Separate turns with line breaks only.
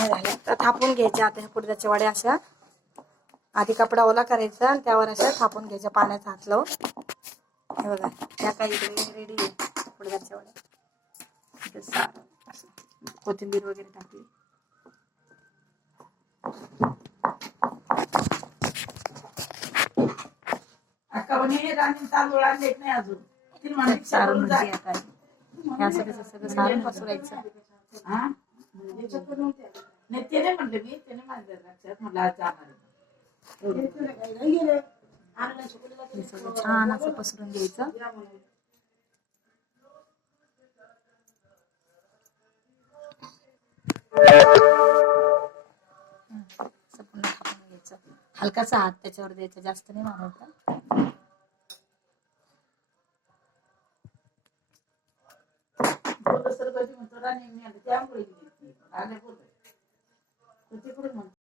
हे झाल्या. तर थापून घ्यायच्या आता ह्या कुडद्याच्या वड्या अशा. आधी कपडा ओला करायचा आणि त्यावर अशा थापून घ्यायच्या पाण्यात हात लावून. हे बघा त्या काही रेडी आहे. कुडद्याच्या वड्या. कोथिंबीर वगैरे टाकली.
तांदूळ आणलेत नाही अजून.
सारून
जा.
भजी आता हे. असं कसं सगळं सारून पसरायचं
हा? नाही ते नाही म्हणले मी त्याने माझ्या लक्षात म्हणलं आज जाणार.
हे छान असं पसरून घ्यायचं. हलकासा हात त्याच्यावर द्यायचा जास्त नाही मारायचा.
बोललं सर कधी म्हणतो राणी मी आले त्यामुळे मी घेतली. आले बोलले.